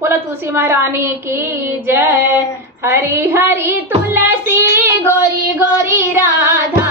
बोलो तुलसी महारानी की जय। हरी हरी तुलसी गोरी गोरी राधा,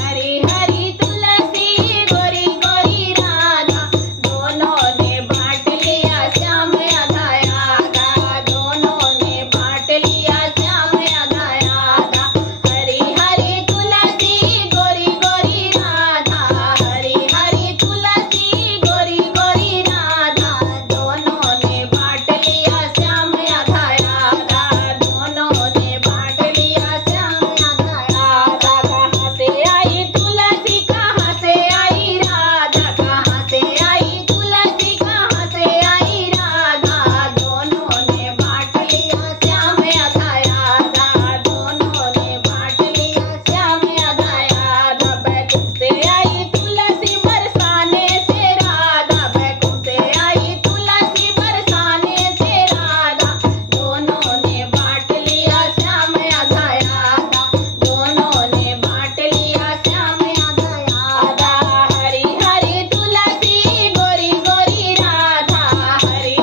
हरी हरी तुलसी गोरी गोरी राधा, दोनों ने बांट लिया श्याम आधा आधा, दोनों ने बांट लिया श्याम आधा आधा। हरी हरी तुलसी गोरी गोरी राधा, हरी हरी तुलसी गोरी गोरी राधा, दोनों ने बांट लिया श्याम आधा आधा, दोनों ने बांट लिया श्याम आधा आधा। कहाँ से आई तुलसी कहाँ से आई राधा, कहाँ से आई तुलसी कहाँ से आई राधा, दोनों ने बांट लिया श्याम आधा आधा, दोनों ने बांट लिया श्याम आधा आधा। बैकुंठ से आई तुलसी बरसाने से राधा, बैकुंठ से आई तुलसी बरसाने से राधा, दोनों ने बांट लिया श्याम आधा आधा, दोनों ने बांट लिया श्याम आधा आधा। हरी हरी तुलसी गोरी गोरी राधा, हरी